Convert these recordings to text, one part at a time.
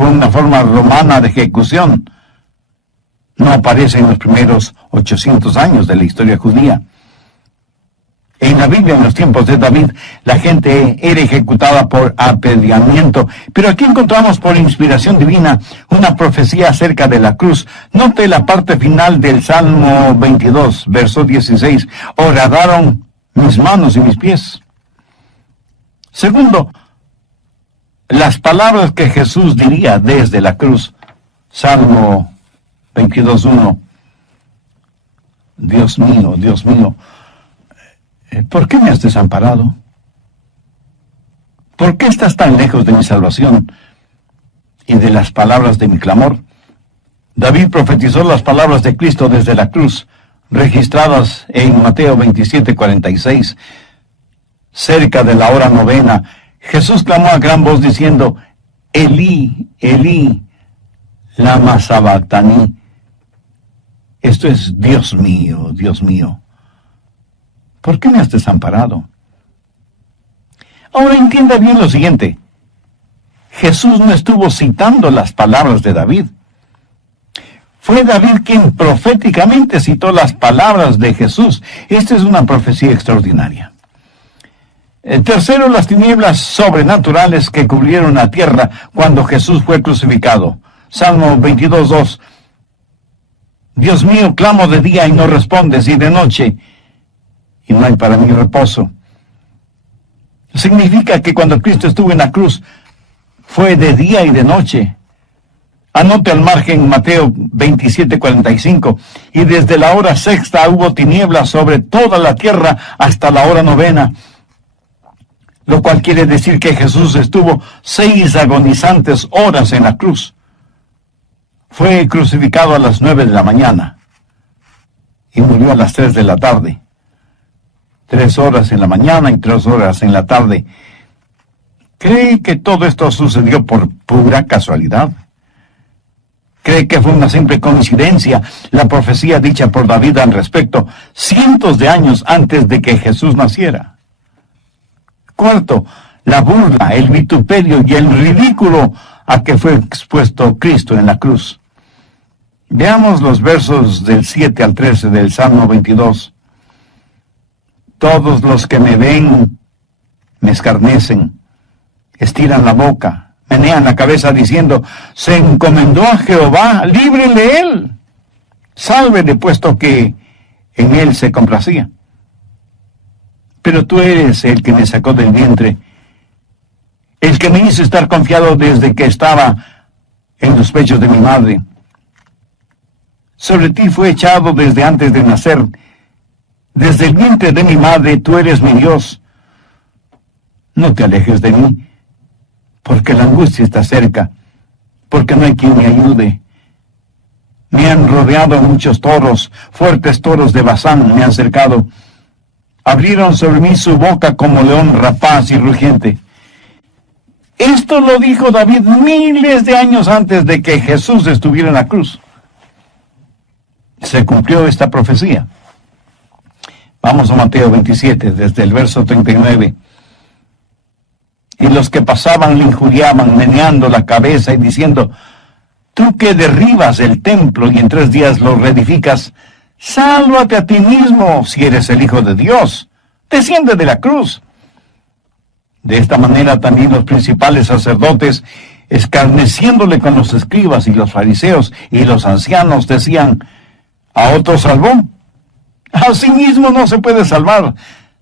fue una forma romana de ejecución. No aparece en los primeros 800 años de la historia judía. En la Biblia, en los tiempos de David, la gente era ejecutada por apedreamiento, pero aquí encontramos por inspiración divina una profecía acerca de la cruz. Note la parte final del Salmo 22, verso 16. Horadaron mis manos y mis pies. Segundo, las palabras que Jesús diría desde la cruz. Salmo 22:1. Dios mío, ¿por qué me has desamparado? ¿Por qué estás tan lejos de mi salvación y de las palabras de mi clamor? David profetizó las palabras de Cristo desde la cruz, registradas en Mateo 27:46. Cerca de la hora novena, Jesús clamó a gran voz diciendo, Elí, Elí, lama sabactani. Esto es, Dios mío, ¿por qué me has desamparado? Ahora entienda bien lo siguiente. Jesús no estuvo citando las palabras de David. Fue David quien proféticamente citó las palabras de Jesús. Esta es una profecía extraordinaria. Tercero, las tinieblas sobrenaturales que cubrieron la tierra cuando Jesús fue crucificado. Salmo 22:2. Dios mío, clamo de día y no respondes, y de noche, y no hay para mí reposo. Significa que cuando Cristo estuvo en la cruz, fue de día y de noche. Anote al margen Mateo 27:45, y desde la hora sexta hubo tinieblas sobre toda la tierra hasta la hora novena. Lo cual quiere decir que Jesús estuvo 6 agonizantes horas en la cruz. Fue crucificado a las 9 de la mañana y murió a las 3 de la tarde. 3 horas en la mañana y 3 horas en la tarde. ¿Cree que todo esto sucedió por pura casualidad? ¿Cree que fue una simple coincidencia la profecía dicha por David al respecto cientos de años antes de que Jesús naciera? Cuarto, la burla, el vituperio y el ridículo a que fue expuesto Cristo en la cruz. Veamos los versos del 7 al 13 del Salmo 22. Todos los que me ven me escarnecen, estiran la boca, menean la cabeza diciendo, se encomendó a Jehová, líbrele él, sálvele puesto que en él se complacía. Pero tú eres el que me sacó del vientre, el que me hizo estar confiado desde que estaba en los pechos de mi madre. Sobre ti fue echado desde antes de nacer. Desde el vientre de mi madre tú eres mi Dios. No te alejes de mí, porque la angustia está cerca, porque no hay quien me ayude. Me han rodeado muchos toros, fuertes toros de Basán me han cercado. Abrieron sobre mí su boca como león rapaz y rugiente. Esto lo dijo David miles de años antes de que Jesús estuviera en la cruz. Se cumplió esta profecía. Vamos a Mateo 27, desde el verso 39. Y los que pasaban le injuriaban, meneando la cabeza y diciendo, tú que derribas el templo y en 3 días lo reedificas, sálvate a ti mismo si eres el Hijo de Dios. Desciende de la cruz. De esta manera también los principales sacerdotes, escarneciéndole con los escribas y los fariseos y los ancianos, decían, ¿a otro salvó? A sí mismo no se puede salvar.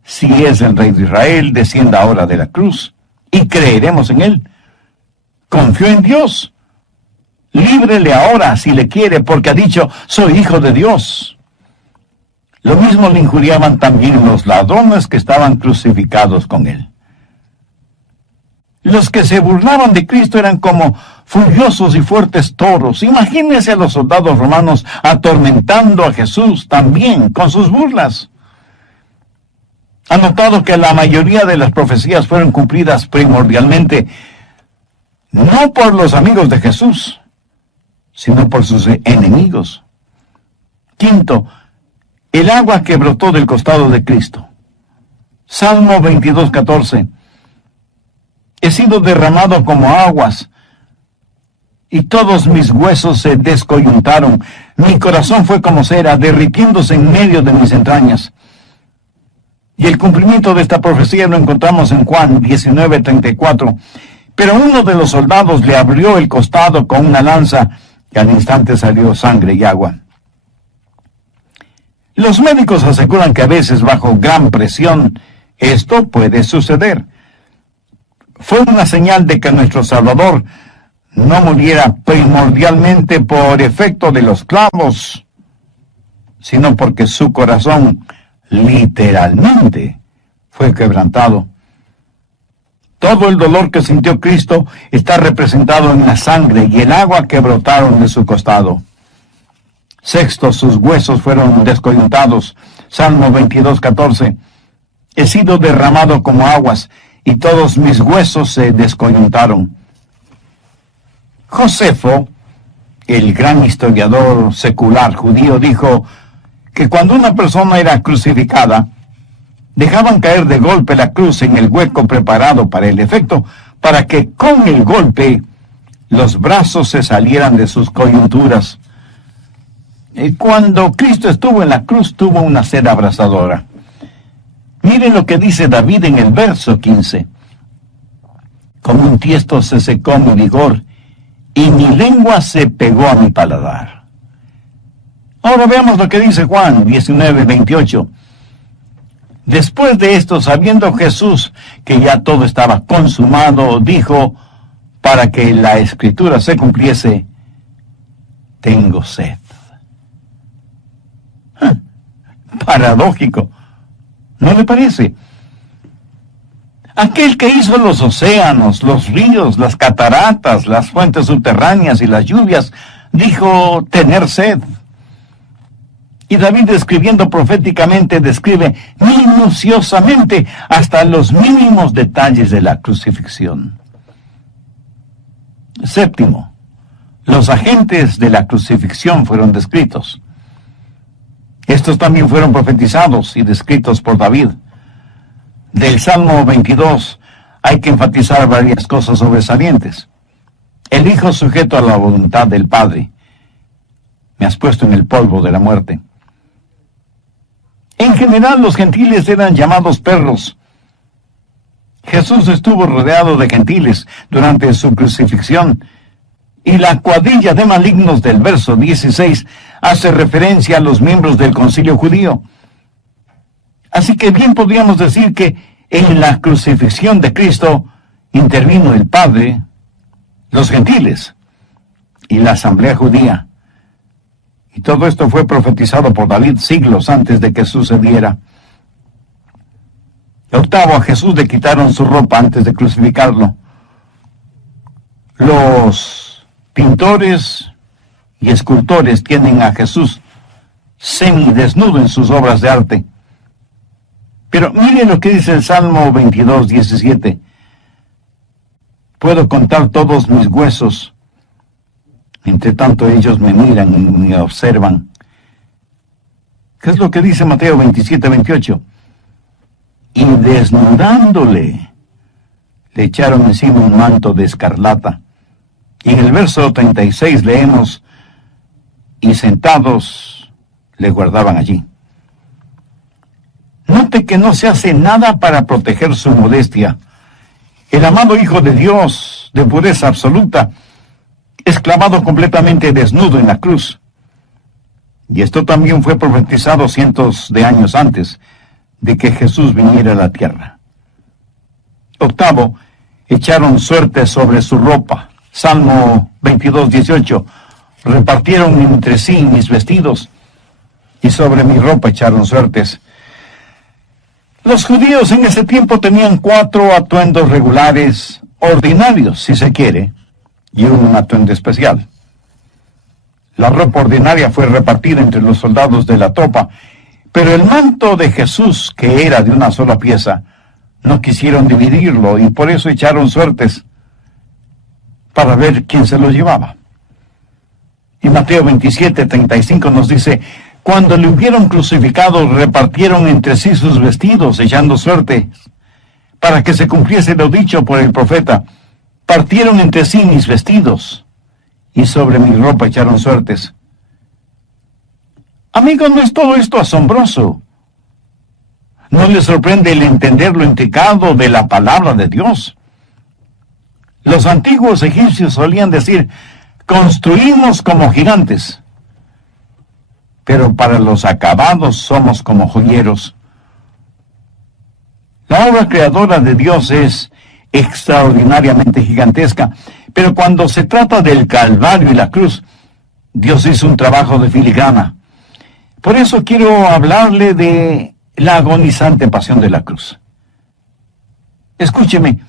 Si es el Rey de Israel, descienda ahora de la cruz y creeremos en él. Confió en Dios. Líbrele ahora si le quiere, porque ha dicho, soy hijo de Dios. Lo mismo le injuriaban también los ladrones que estaban crucificados con él. Los que se burlaban de Cristo eran como furiosos y fuertes toros. Imagínense a los soldados romanos atormentando a Jesús también con sus burlas. Ha notado que la mayoría de las profecías fueron cumplidas primordialmente no por los amigos de Jesús, sino por sus enemigos. Quinto, el agua que brotó del costado de Cristo. Salmo 22:14. He sido derramado como aguas, y todos mis huesos se descoyuntaron. Mi corazón fue como cera, derritiéndose en medio de mis entrañas. Y el cumplimiento de esta profecía lo encontramos en Juan 19:34. Pero uno de los soldados le abrió el costado con una lanza, y al instante salió sangre y agua. Los médicos aseguran que a veces, bajo gran presión, esto puede suceder. Fue una señal de que nuestro Salvador no muriera primordialmente por efecto de los clavos, sino porque su corazón literalmente fue quebrantado. Todo el dolor que sintió Cristo está representado en la sangre y el agua que brotaron de su costado. Sexto, sus huesos fueron descoyuntados. Salmo 22:14. He sido derramado como aguas, y todos mis huesos se descoyuntaron. Josefo, el gran historiador secular judío, dijo que cuando una persona era crucificada, dejaban caer de golpe la cruz en el hueco preparado para el efecto, para que con el golpe los brazos se salieran de sus coyunturas. Y cuando Cristo estuvo en la cruz, tuvo una sed abrasadora. Miren lo que dice David en el verso 15. Como un tiesto se secó mi vigor, y mi lengua se pegó a mi paladar. Ahora veamos lo que dice Juan 19:28. Después de esto, sabiendo Jesús que ya todo estaba consumado, dijo, para que la escritura se cumpliese, tengo sed. Paradójico, ¿no le parece? Aquel que hizo los océanos, los ríos, las cataratas, las fuentes subterráneas y las lluvias, dijo tener sed. Y David, escribiendo proféticamente, describe minuciosamente hasta los mínimos detalles de la crucifixión. Séptimo, los agentes de la crucifixión fueron descritos. Estos también fueron profetizados y descritos por David. Del Salmo 22 hay que enfatizar varias cosas sobresalientes. El Hijo sujeto a la voluntad del Padre. Me has puesto en el polvo de la muerte. En general, los gentiles eran llamados perros. Jesús estuvo rodeado de gentiles durante su crucifixión, y la cuadrilla de malignos del verso 16 hace referencia a los miembros del concilio judío. Así que bien podríamos decir que en la crucifixión de Cristo intervino el Padre, los gentiles y la asamblea judía. Y todo esto fue profetizado por David siglos antes de que sucediera. Octavo, a Jesús le quitaron su ropa antes de crucificarlo. Los pintores y escultores tienen a Jesús semidesnudo en sus obras de arte. Pero miren lo que dice el Salmo 22:17. Puedo contar todos mis huesos, entre tanto ellos me miran y me observan. ¿Qué es lo que dice Mateo 27:28? Y desnudándole, le echaron encima un manto de escarlata. Y en el verso 36 leemos, y sentados le guardaban allí. Note que no se hace nada para proteger su modestia. El amado Hijo de Dios, de pureza absoluta, es clavado completamente desnudo en la cruz. Y esto también fue profetizado cientos de años antes de que Jesús viniera a la tierra. Octavo, echaron suerte sobre su ropa. Salmo 22:18. Repartieron entre sí mis vestidos, y sobre mi ropa echaron suertes. Los judíos en ese tiempo tenían 4 atuendos regulares, ordinarios, si se quiere, y un atuendo especial. La ropa ordinaria fue repartida entre los soldados de la tropa, pero el manto de Jesús, que era de una sola pieza, no quisieron dividirlo y por eso echaron suertes para ver quién se lo llevaba. Y Mateo 27:35 nos dice, cuando le hubieron crucificado, repartieron entre sí sus vestidos, echando suerte, para que se cumpliese lo dicho por el profeta. Partieron entre sí mis vestidos, y sobre mi ropa echaron suertes. Amigos, ¿no es todo esto asombroso? ¿No les sorprende el entender lo intricado de la palabra de Dios? Los antiguos egipcios solían decir, construimos como gigantes, pero para los acabados somos como joyeros. La obra creadora de Dios es extraordinariamente gigantesca, pero cuando se trata del Calvario y la cruz, Dios hizo un trabajo de filigrana. Por eso quiero hablarle de la agonizante pasión de la cruz. Escúcheme,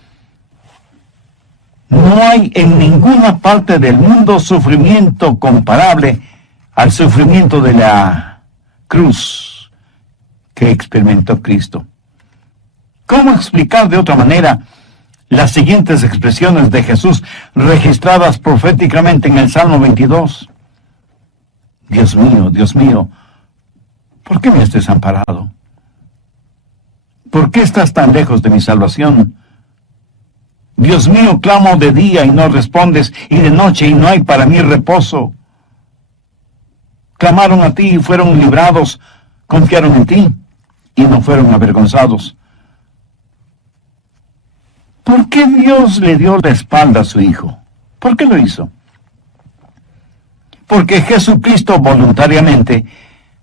no hay en ninguna parte del mundo sufrimiento comparable al sufrimiento de la cruz que experimentó Cristo. ¿Cómo explicar de otra manera las siguientes expresiones de Jesús registradas proféticamente en el Salmo 22? Dios mío, ¿por qué me has desamparado? ¿Por qué estás tan lejos de mi salvación? Dios mío, clamo de día y no respondes, y de noche y no hay para mí reposo. Clamaron a ti y fueron librados, confiaron en ti y no fueron avergonzados. ¿Por qué Dios le dio la espalda a su Hijo? ¿Por qué lo hizo? Porque Jesucristo voluntariamente,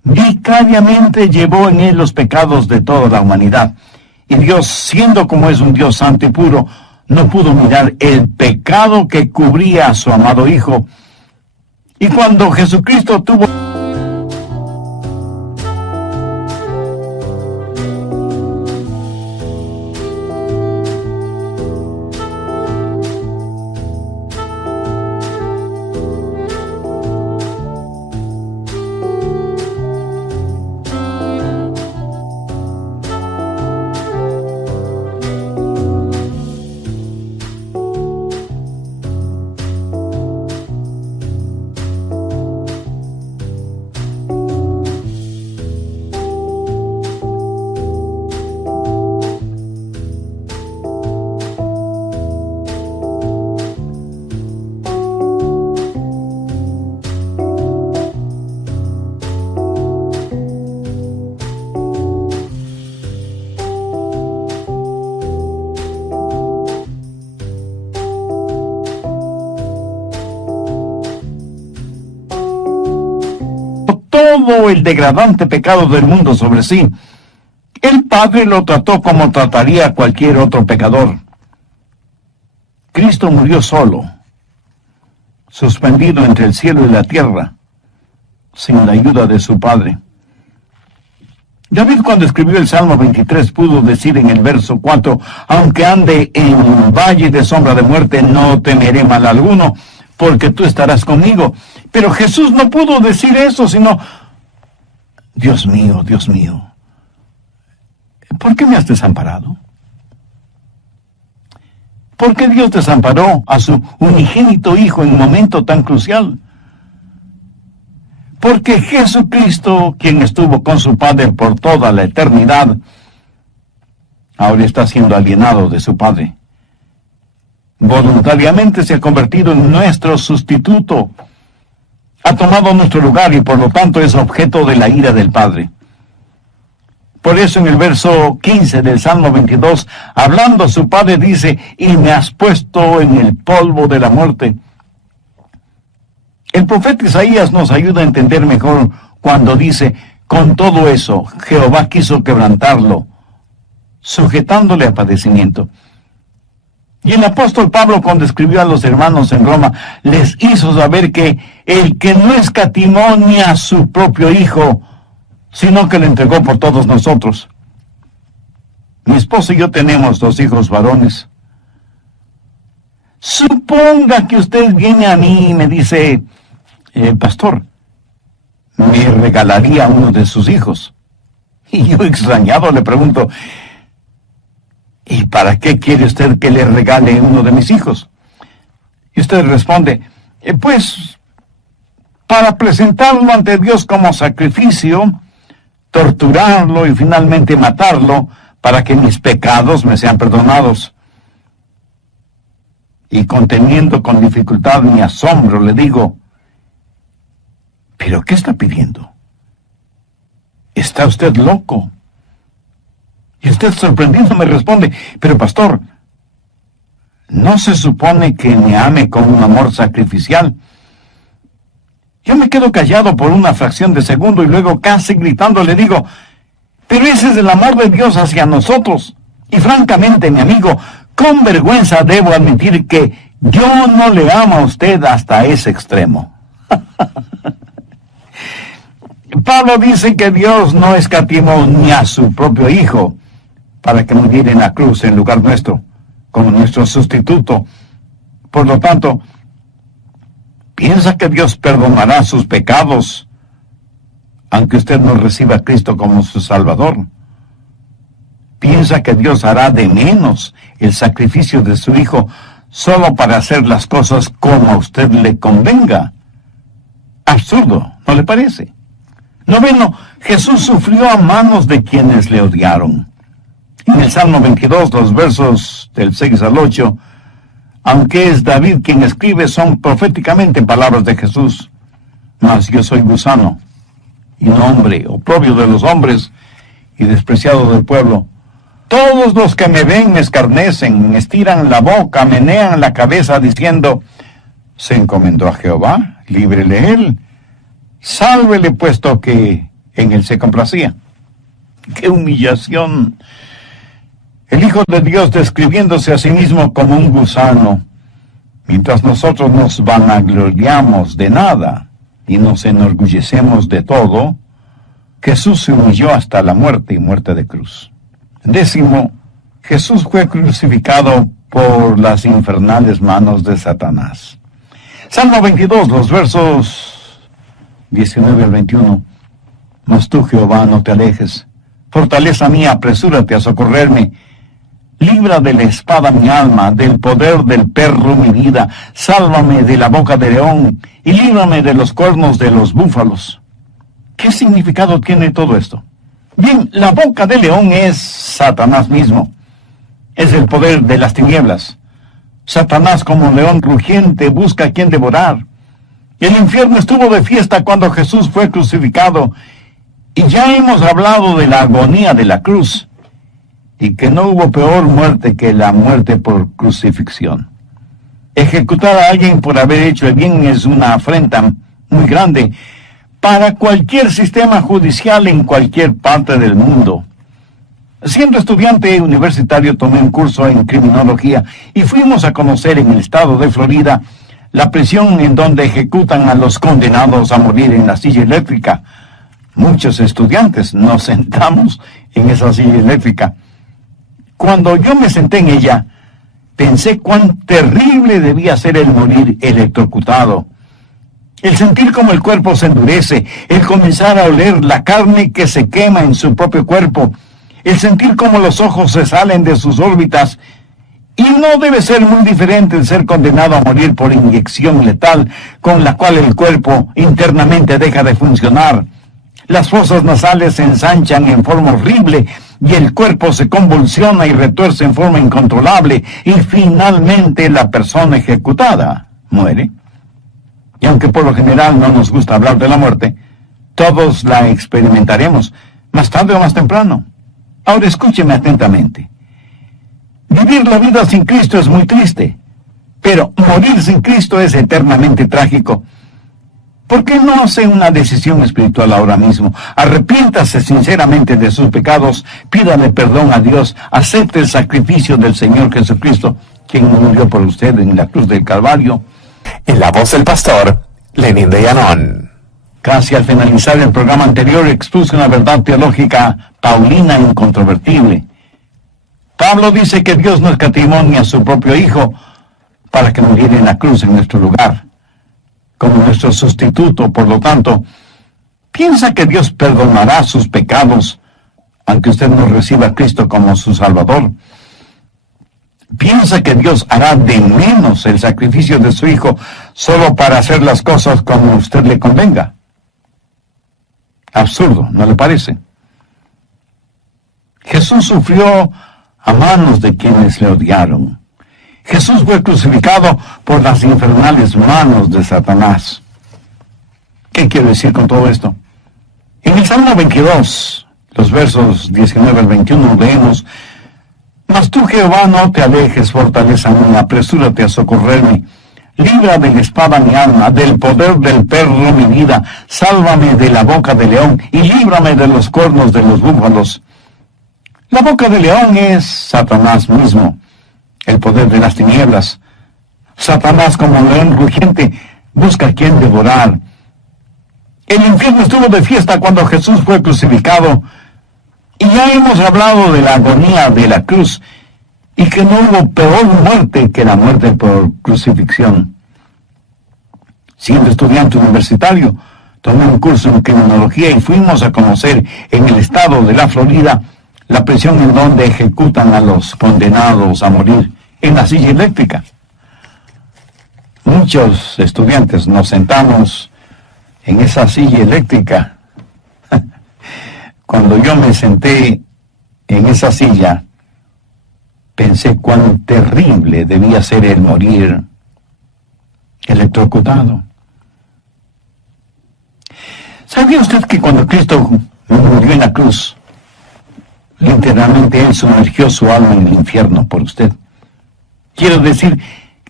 vicariamente llevó en él los pecados de toda la humanidad. Y Dios, siendo como es un Dios santo y puro, no pudo mirar el pecado que cubría a su amado Hijo. Y cuando Jesucristo tuvo todo el degradante pecado del mundo sobre sí, el Padre lo trató como trataría a cualquier otro pecador. Cristo murió solo, suspendido entre el cielo y la tierra, sin la ayuda de su Padre. David, cuando escribió el Salmo 23, pudo decir en el verso 4, aunque ande en valle de sombra de muerte, no temeré mal alguno, porque tú estarás conmigo. Pero Jesús no pudo decir eso, sino, Dios mío, ¿por qué me has desamparado? ¿Por qué Dios desamparó a su unigénito Hijo en un momento tan crucial? Porque Jesucristo, quien estuvo con su Padre por toda la eternidad, ahora está siendo alienado de su Padre. Voluntariamente se ha convertido en nuestro sustituto, ha tomado nuestro lugar y por lo tanto es objeto de la ira del Padre. Por eso en el verso 15 del Salmo 22, hablando a su Padre, dice, y me has puesto en el polvo de la muerte. El profeta Isaías nos ayuda a entender mejor cuando dice, con todo eso, Jehová quiso quebrantarlo, sujetándole a padecimiento. Y el apóstol Pablo, cuando escribió a los hermanos en Roma, les hizo saber que el que no escatimó ni a su propio Hijo, sino que lo entregó por todos nosotros. Mi esposo y yo tenemos 2 hijos varones. Suponga que usted viene a mí y me dice, pastor, me regalaría uno de sus hijos. Y yo, extrañado, le pregunto, ¿y para qué quiere usted que le regale uno de mis hijos? Y usted responde, pues, para presentarlo ante Dios como sacrificio, torturarlo y finalmente matarlo para que mis pecados me sean perdonados. y conteniendo con dificultad mi asombro, le digo, ¿pero qué está pidiendo? ¿Está usted loco? Y usted sorprendido me responde, pero pastor, ¿no se supone que me ame con un amor sacrificial? Yo me quedo callado por una fracción de segundo y luego casi gritando le digo, pero ese es el amor de Dios hacia nosotros. Y francamente, mi amigo, con vergüenza debo admitir que yo no le amo a usted hasta ese extremo. Pablo dice que Dios no escatimó ni a su propio Hijo para que muriera en la cruz en lugar nuestro, como nuestro sustituto. Por lo tanto, ¿piensa que Dios perdonará sus pecados aunque usted no reciba a Cristo como su Salvador? ¿Piensa que Dios hará de menos el sacrificio de su Hijo solo para hacer las cosas como a usted le convenga? Absurdo, ¿no le parece? Noveno, Jesús sufrió a manos de quienes le odiaron. En el Salmo 22, los versos del 6 al 8, aunque es David quien escribe, son proféticamente palabras de Jesús. Mas yo soy gusano, y no hombre, oprobio de los hombres, y despreciado del pueblo. Todos los que me ven me escarnecen, me estiran la boca, menean la cabeza, diciendo, se encomendó a Jehová, líbrele él, sálvele puesto que en él se complacía. ¡Qué humillación! El Hijo de Dios describiéndose a sí mismo como un gusano, mientras nosotros nos vanagloriamos de nada y nos enorgullecemos de todo, Jesús se humilló hasta la muerte y muerte de cruz. Décimo, Jesús fue crucificado por las infernales manos de Satanás. Salmo 22, los versos 19 al 21. Mas tú, Jehová, no te alejes. Fortaleza mía, apresúrate a socorrerme. Libra de la espada mi alma, del poder del perro mi vida. Sálvame de la boca del león y líbrame de los cuernos de los búfalos. ¿Qué significado tiene todo esto? Bien, la boca del león es Satanás mismo. Es el poder de las tinieblas. Satanás, como león rugiente, busca a quien devorar. El infierno estuvo de fiesta cuando Jesús fue crucificado. Y ya hemos hablado de la agonía de la cruz. Y que no hubo peor muerte que la muerte por crucifixión. Ejecutar a alguien por haber hecho el bien es una afrenta muy grande para cualquier sistema judicial en cualquier parte del mundo. Siendo estudiante universitario tomé un curso en criminología y fuimos a conocer en el estado de Florida la prisión en donde ejecutan a los condenados a morir en la silla eléctrica. Muchos estudiantes nos sentamos en esa silla eléctrica. Cuando yo me senté en ella, pensé cuán terrible debía ser el morir electrocutado. El sentir como el cuerpo se endurece, el comenzar a oler la carne que se quema en su propio cuerpo, el sentir como los ojos se salen de sus órbitas. Y no debe ser muy diferente el ser condenado a morir por inyección letal, con la cual el cuerpo internamente deja de funcionar. Las fosas nasales se ensanchan en forma horrible y el cuerpo se convulsiona y retuerce en forma incontrolable y finalmente la persona ejecutada muere. Y aunque por lo general no nos gusta hablar de la muerte, todos la experimentaremos, más tarde o más temprano. Ahora escúcheme atentamente. Vivir la vida sin Cristo es muy triste, pero morir sin Cristo es eternamente trágico. ¿Por qué no hace una decisión espiritual ahora mismo? Arrepiéntase sinceramente de sus pecados, pídale perdón a Dios, acepte el sacrificio del Señor Jesucristo, quien murió por usted en la cruz del Calvario. En la voz del pastor Lenín de Llanón. Casi al finalizar el programa anterior expuse una verdad teológica paulina e incontrovertible. Pablo dice que Dios no escatimó ni a su propio Hijo para que muriera en la cruz en nuestro lugar, como nuestro sustituto. Por lo tanto, ¿piensa que Dios perdonará sus pecados aunque usted no reciba a Cristo como su Salvador? ¿Piensa que Dios hará de menos el sacrificio de su Hijo solo para hacer las cosas como a usted le convenga? Absurdo, ¿no le parece? Jesús sufrió a manos de quienes le odiaron. Jesús fue crucificado por las infernales manos de Satanás. ¿Qué quiero decir con todo esto? En el Salmo 22, los versos 19 al 21, leemos: Mas tú, Jehová, no te alejes, fortaleza mía, apresúrate a socorrerme. Libra de la espada mi alma, del poder del perro mi vida. Sálvame de la boca del león y líbrame de los cuernos de los búfalos. La boca del león es Satanás mismo, el poder de las tinieblas. Satanás, como león rugiente, busca a quien devorar. El infierno estuvo de fiesta cuando Jesús fue crucificado. Y ya hemos hablado de la agonía de la cruz y que no hubo peor muerte que la muerte por crucifixión. Siendo estudiante universitario, tomé un curso en criminología y fuimos a conocer en el estado de la Florida la prisión en donde ejecutan a los condenados a morir en la silla eléctrica. Muchos estudiantes nos sentamos en esa silla eléctrica. Cuando yo me senté en esa silla, pensé cuán terrible debía ser el morir electrocutado. ¿Sabía usted que cuando Cristo murió en la cruz, literalmente Él sumergió su alma en el infierno por usted? Quiero decir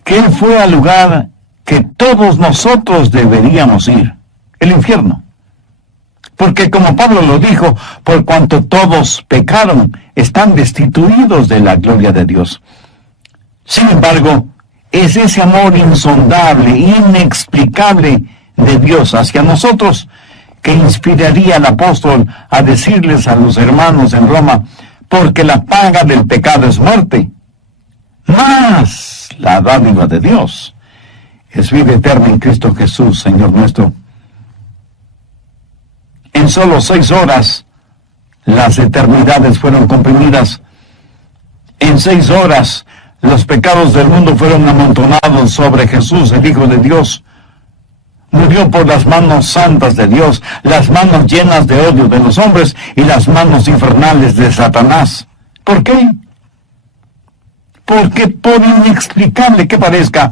que Él fue al lugar que todos nosotros deberíamos ir, el infierno. Porque como Pablo lo dijo, por cuanto todos pecaron, están destituidos de la gloria de Dios. Sin embargo, es ese amor insondable, inexplicable de Dios hacia nosotros que inspiraría al apóstol a decirles a los hermanos en Roma: porque la paga del pecado es muerte, mas la dádiva de Dios es vida eterna en Cristo Jesús, Señor nuestro. En solo 6 horas, las eternidades fueron comprimidas. En 6 horas, los pecados del mundo fueron amontonados sobre Jesús, el Hijo de Dios. Murió por las manos santas de Dios, las manos llenas de odio de los hombres y las manos infernales de Satanás. ¿Por qué? Porque por inexplicable que parezca,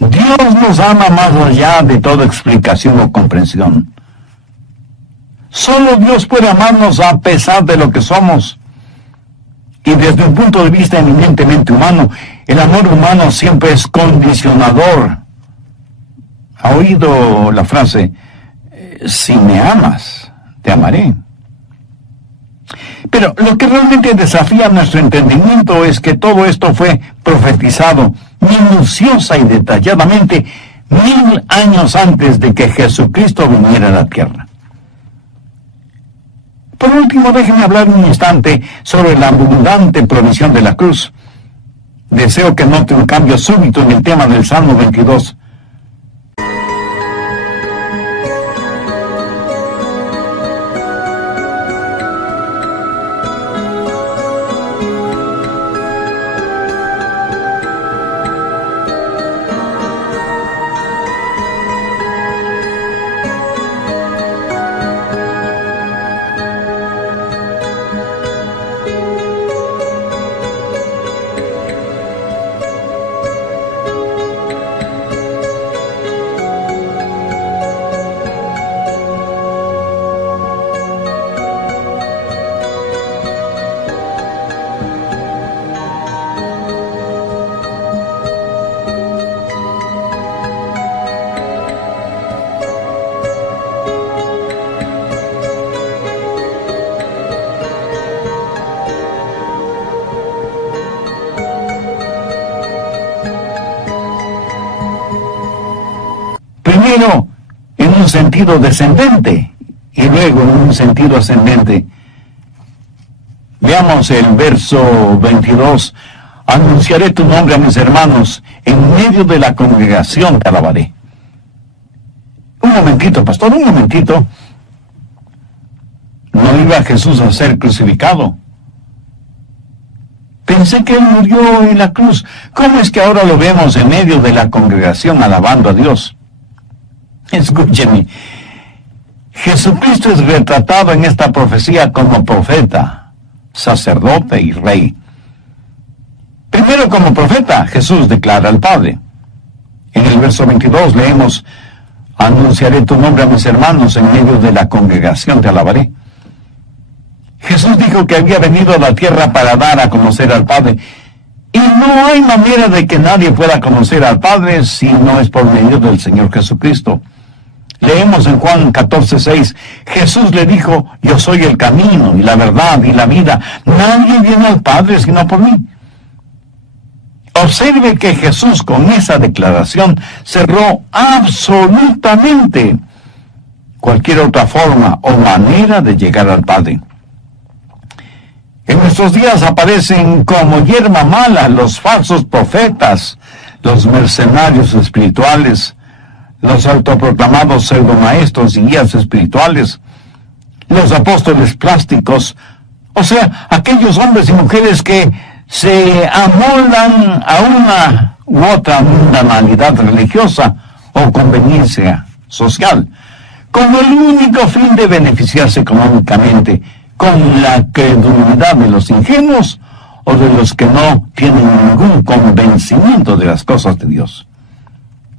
Dios nos ama más allá de toda explicación o comprensión. Solo Dios puede amarnos a pesar de lo que somos. Y desde un punto de vista eminentemente humano, el amor humano siempre es condicionador. ¿Ha oído la frase: si me amas, te amaré? Pero lo que realmente desafía nuestro entendimiento es que todo esto fue profetizado minuciosa y detalladamente 1000 años antes de que Jesucristo viniera a la tierra. Por último, déjenme hablar un instante sobre la abundante provisión de la cruz. Deseo que note un cambio súbito en el tema del Salmo 22. Primero en un sentido descendente y luego en un sentido ascendente. Veamos el verso 22. Anunciaré tu nombre a mis hermanos, en medio de la congregación te alabaré. Un momentito, pastor, un momentito. ¿No iba Jesús a ser crucificado? Pensé que Él murió en la cruz. ¿Cómo es que ahora lo vemos en medio de la congregación alabando a Dios? Escúcheme, Jesucristo es retratado en esta profecía como profeta, sacerdote y rey. Primero, como profeta, Jesús declara al Padre. En el verso 22 leemos: anunciaré tu nombre a mis hermanos, en medio de la congregación te alabaré. Jesús dijo que había venido a la tierra para dar a conocer al Padre. Y no hay manera de que nadie pueda conocer al Padre si no es por medio del Señor Jesucristo. Leemos en Juan 14:6, Jesús le dijo: yo soy el camino y la verdad y la vida. Nadie viene al Padre sino por mí. Observe que Jesús con esa declaración cerró absolutamente cualquier otra forma o manera de llegar al Padre. En nuestros días aparecen como hierba mala los falsos profetas, los mercenarios espirituales, los autoproclamados pseudomaestros y guías espirituales, los apóstoles plásticos, o sea, aquellos hombres y mujeres que se amoldan a una u otra mundanalidad religiosa o conveniencia social, con el único fin de beneficiarse económicamente, con la credulidad de los ingenuos o de los que no tienen ningún convencimiento de las cosas de Dios.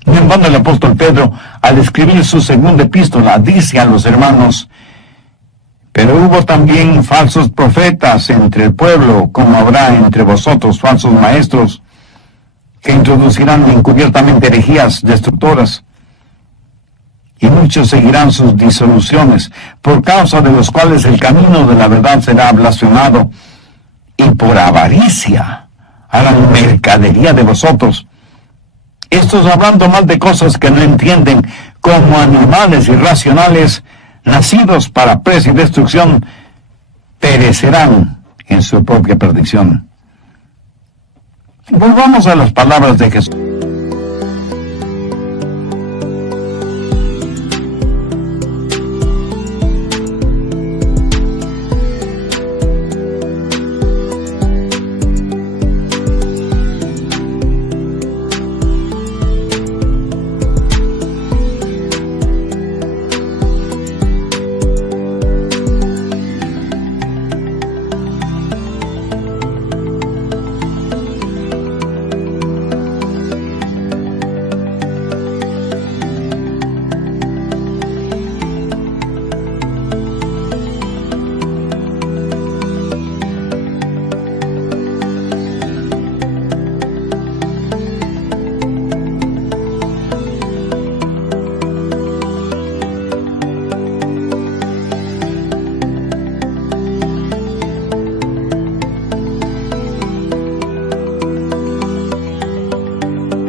En vano el apóstol Pedro, al escribir su segunda epístola, dice a los hermanos: pero hubo también falsos profetas entre el pueblo, como habrá entre vosotros falsos maestros, que introducirán encubiertamente herejías destructoras. Y muchos seguirán sus disoluciones, por causa de los cuales el camino de la verdad será blasfemado, y por avaricia harán mercadería de vosotros. Estos, hablando mal de cosas que no entienden, como animales irracionales, nacidos para presa y destrucción, perecerán en su propia perdición. Volvamos a las palabras de Jesús.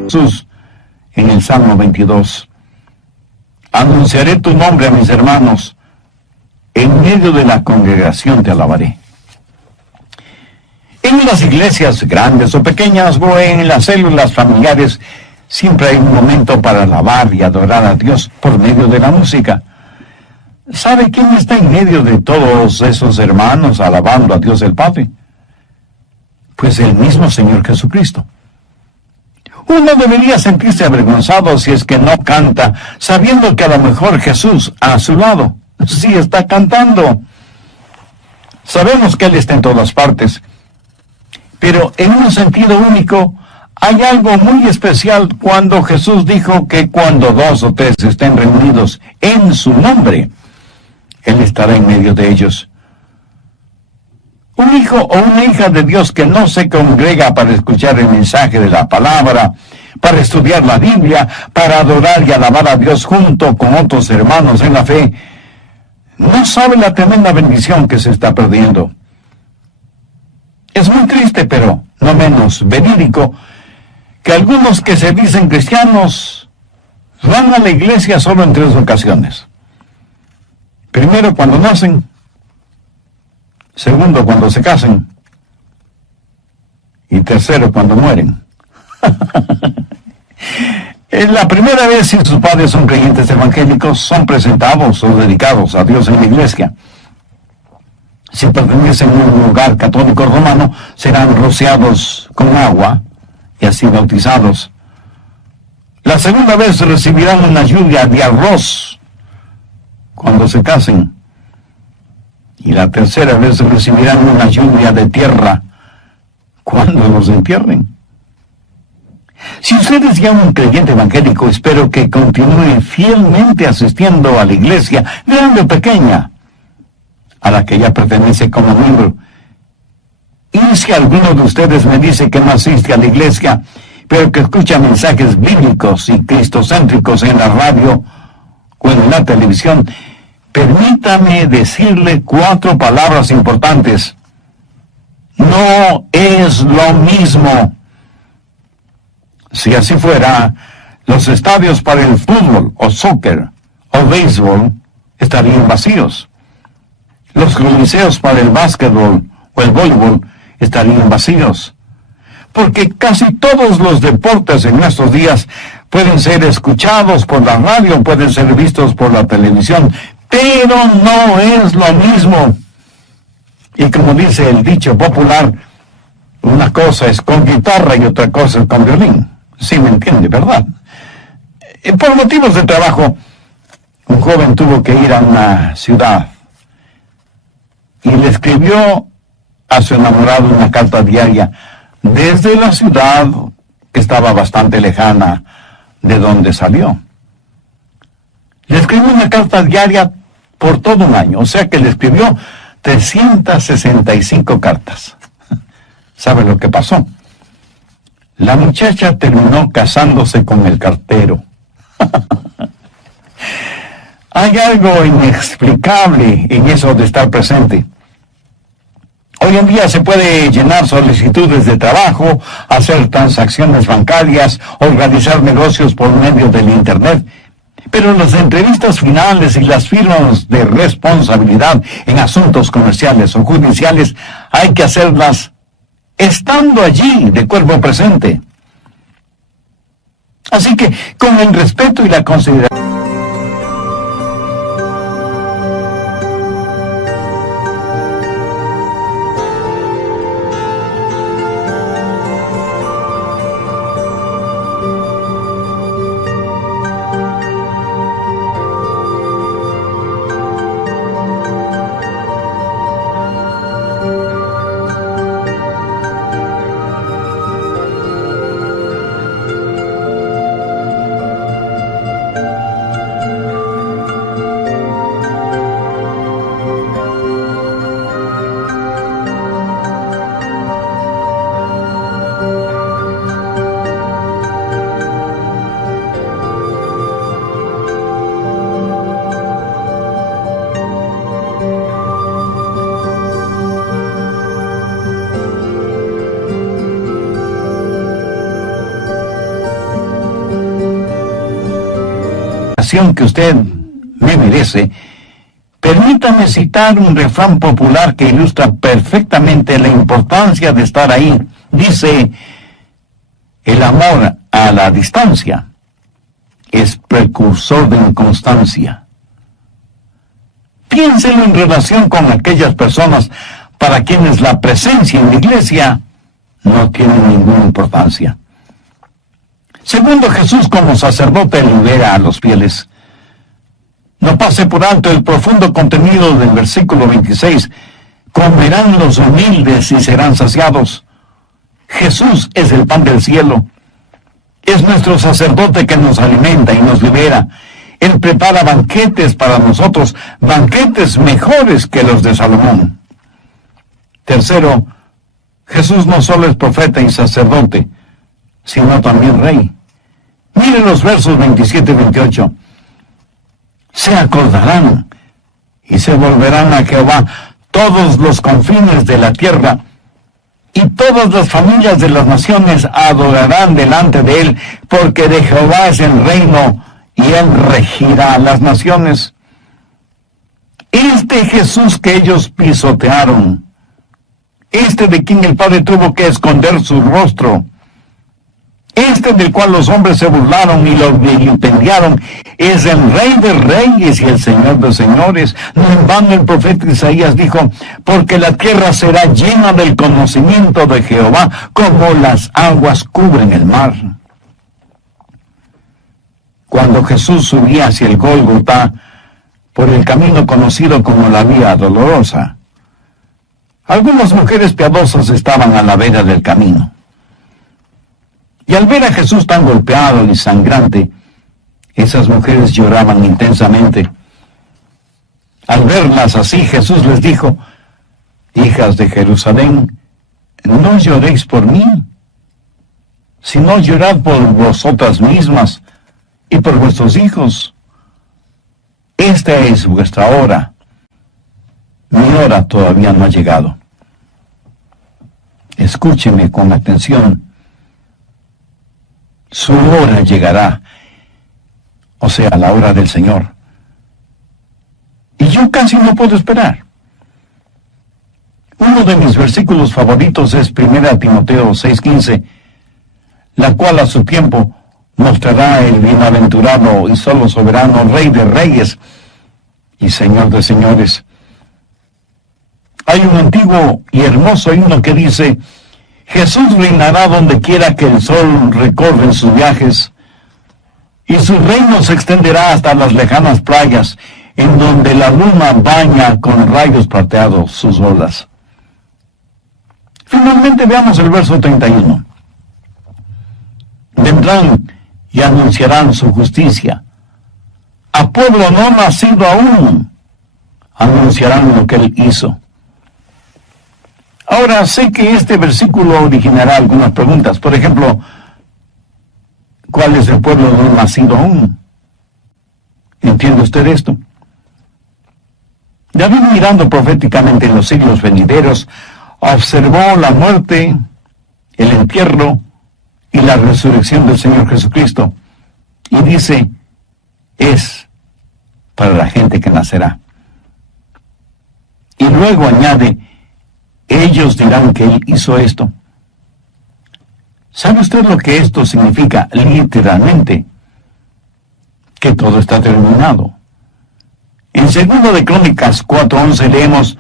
Jesús en el Salmo 22: anunciaré tu nombre a mis hermanos, en medio de la congregación te alabaré. En las iglesias grandes o pequeñas o en las células familiares siempre hay un momento para alabar y adorar a Dios por medio de la música. ¿Sabe quién está en medio de todos esos hermanos alabando a Dios el Padre? Pues el mismo Señor Jesucristo. Uno debería sentirse avergonzado si es que no canta, sabiendo que a lo mejor Jesús a su lado sí está cantando. Sabemos que Él está en todas partes, pero en un sentido único hay algo muy especial cuando Jesús dijo que cuando 2 o 3 estén reunidos en su nombre, Él estará en medio de ellos. Un hijo o una hija de Dios que no se congrega para escuchar el mensaje de la palabra, para estudiar la Biblia, para adorar y alabar a Dios junto con otros hermanos en la fe, no sabe la tremenda bendición que se está perdiendo. Es muy triste, pero no menos verídico, que algunos que se dicen cristianos van a la iglesia solo en 3 ocasiones. Primero, cuando nacen. Segundo, cuando se casen. Y tercero, cuando mueren. En la primera vez, si sus padres son creyentes evangélicos, son presentados o dedicados a Dios en la iglesia. Si pertenecen a un lugar católico romano, serán rociados con agua y así bautizados. La segunda vez recibirán una lluvia de arroz cuando se casen. Y la tercera vez recibirán una lluvia de tierra cuando los entierren. Si usted es ya un creyente evangélico, espero que continúe fielmente asistiendo a la iglesia, grande o pequeña, a la que ya pertenece como miembro. Y si alguno de ustedes me dice que no asiste a la iglesia, pero que escucha mensajes bíblicos y cristocéntricos en la radio o en la televisión, permítame decirle 4 palabras importantes. No es lo mismo. Si así fuera, los estadios para el fútbol o soccer o béisbol estarían vacíos. Los coliseos para el básquetbol o el voleibol estarían vacíos. Porque casi todos los deportes en nuestros días pueden ser escuchados por la radio, pueden ser vistos por la televisión, pero no es lo mismo. Y como dice el dicho popular, una cosa es con guitarra y otra cosa es con violín. Sí me entiende, ¿verdad? Por motivos de trabajo, un joven tuvo que ir a una ciudad y le escribió a su enamorado una carta diaria desde la ciudad que estaba bastante lejana de donde salió. Le escribió una carta diaria por todo un año, o sea que le escribió 365 cartas. ¿Sabe lo que pasó? La muchacha terminó casándose con el cartero. Hay algo inexplicable en eso de estar presente. Hoy en día se puede llenar solicitudes de trabajo, hacer transacciones bancarias, organizar negocios por medio del Internet. Pero las entrevistas finales y las firmas de responsabilidad en asuntos comerciales o judiciales hay que hacerlas estando allí de cuerpo presente. Así que, con el respeto y la consideración, que usted me merece, permítame citar un refrán popular que ilustra perfectamente la importancia de estar ahí. Dice, el amor a la distancia es precursor de inconstancia. Piénselo en relación con aquellas personas para quienes la presencia en la iglesia no tiene ninguna importancia. Segundo, Jesús como sacerdote libera a los fieles. No pase por alto el profundo contenido del versículo 26. Comerán los humildes y serán saciados. Jesús es el pan del cielo. Es nuestro sacerdote que nos alimenta y nos libera. Él prepara banquetes para nosotros, banquetes mejores que los de Salomón. Tercero, Jesús no solo es profeta y sacerdote, sino también rey. Miren los versos 27 y 28. Se acordarán y se volverán a Jehová todos los confines de la tierra, y todas las familias de las naciones adorarán delante de él, porque de Jehová es el reino, y él regirá a las naciones. Este Jesús que ellos pisotearon, este de quien el Padre tuvo que esconder su rostro, este del cual los hombres se burlaron y lo vilipendiaron, es el Rey de Reyes y el Señor de Señores. No en vano el profeta Isaías dijo, porque la tierra será llena del conocimiento de Jehová, como las aguas cubren el mar. Cuando Jesús subía hacia el Gólgota, por el camino conocido como la Vía Dolorosa, Algunas mujeres piadosas estaban a la vera del camino. Y al ver a Jesús tan golpeado y sangrante, esas mujeres lloraban intensamente. Al verlas así, Jesús les dijo: hijas de Jerusalén, no lloréis por mí, sino llorad por vosotras mismas y por vuestros hijos. Esta es vuestra hora. Mi hora todavía no ha llegado. Escúcheme con atención. Su hora llegará, o sea, la hora del Señor. Y yo casi no puedo esperar. Uno de mis versículos favoritos es 1 Timoteo 6:15, la cual a su tiempo mostrará el bienaventurado y solo soberano Rey de Reyes y Señor de Señores. Hay un antiguo y hermoso himno que dice: Jesús reinará donde quiera que el sol recorre en sus viajes, y su reino se extenderá hasta las lejanas playas, en donde la luna baña con rayos plateados sus olas. Finalmente veamos el verso 31. Vendrán y anunciarán su justicia. A pueblo no nacido aún, anunciarán lo que él hizo. Ahora, sé que este versículo originará algunas preguntas. Por ejemplo, ¿cuál es el pueblo no nacido aún? ¿Entiende usted esto? David, mirando proféticamente en los siglos venideros, observó la muerte, el entierro y la resurrección del Señor Jesucristo. Y dice: es para la gente que nacerá. Y luego añade: ellos dirán que él hizo esto. ¿Sabe usted lo que esto significa literalmente? Que todo está terminado. En 2 de Crónicas 4:11 leemos: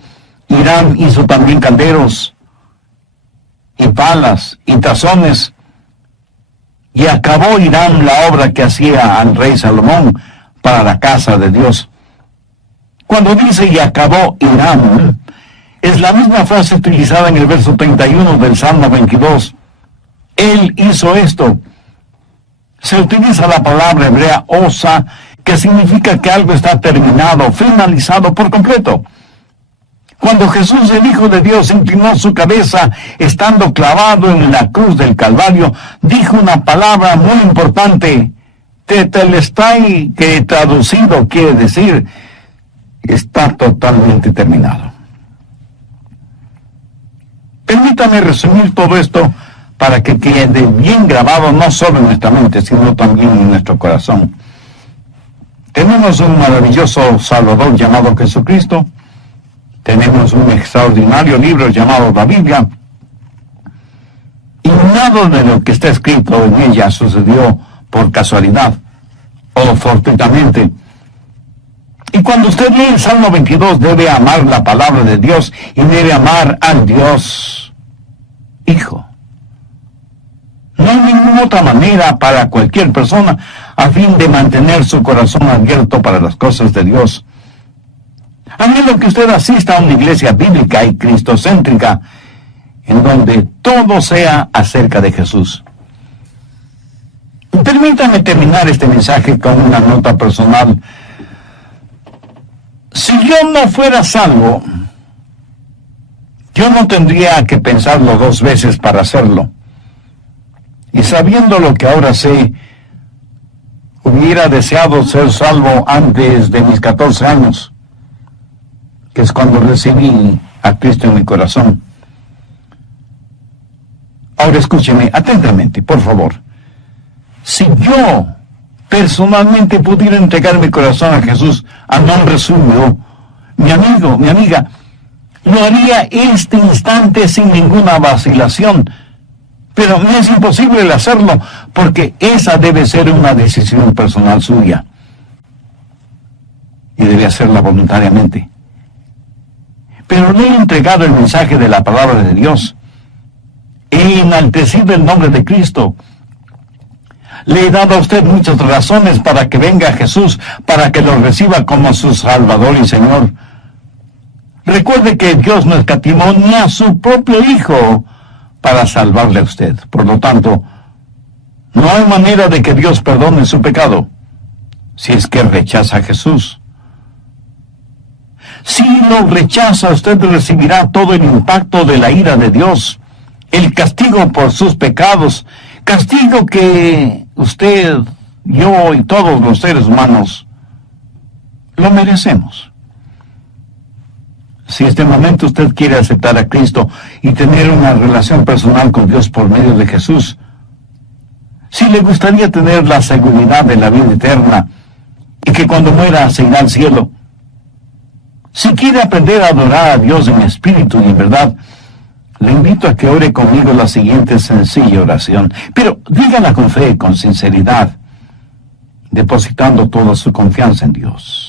Hiram hizo también calderos, y palas, y tazones, y acabó Hiram la obra que hacía al rey Salomón para la casa de Dios. Cuando dice y acabó Hiram, es la misma frase utilizada en el verso 31 del Salmo 22. Él hizo esto. Se utiliza la palabra hebrea osa, que significa que algo está terminado, finalizado por completo. Cuando Jesús, el Hijo de Dios, inclinó su cabeza, estando clavado en la cruz del Calvario, dijo una palabra muy importante, tetelestai, que traducido quiere decir: está totalmente terminado. Permítame resumir todo esto para que quede bien grabado no solo en nuestra mente, sino también en nuestro corazón. Tenemos un maravilloso Salvador llamado Jesucristo. Tenemos un extraordinario libro llamado la Biblia. Y nada de lo que está escrito en ella sucedió por casualidad o fortuitamente. Y cuando usted lee el Salmo 22, debe amar la palabra de Dios y debe amar al Dios Hijo. No hay ninguna otra manera para cualquier persona a fin de mantener su corazón abierto para las cosas de Dios. A menos que usted asista a una iglesia bíblica y cristocéntrica, en donde todo sea acerca de Jesús. Permítame terminar este mensaje con una nota personal. Si yo no fuera salvo, yo no tendría que pensarlo 2 veces para hacerlo. Y sabiendo lo que ahora sé, hubiera deseado ser salvo antes de mis 14 años, que es cuando recibí a Cristo en mi corazón. Ahora escúcheme atentamente, por favor. Si yo personalmente pudiera entregar mi corazón a Jesús a nombre suyo, mi amigo, mi amiga, lo haría este instante sin ninguna vacilación. Pero me es imposible el hacerlo, porque esa debe ser una decisión personal suya. Y debe hacerla voluntariamente. Pero le he entregado el mensaje de la palabra de Dios. He enaltecido el nombre de Cristo. Le he dado a usted muchas razones para que venga a Jesús, para que lo reciba como su Salvador y Señor. Recuerde que Dios no escatimó ni a su propio Hijo para salvarle a usted. Por lo tanto, no hay manera de que Dios perdone su pecado si es que rechaza a Jesús. Si lo rechaza, usted recibirá todo el impacto de la ira de Dios, el castigo por sus pecados, castigo que usted, yo y todos los seres humanos lo merecemos. Si este momento usted quiere aceptar a Cristo y tener una relación personal con Dios por medio de Jesús, si le gustaría tener la seguridad de la vida eterna y que cuando muera se irá al cielo, si quiere aprender a adorar a Dios en espíritu y en verdad, le invito a que ore conmigo la siguiente sencilla oración, pero dígala con fe, con sinceridad, depositando toda su confianza en Dios.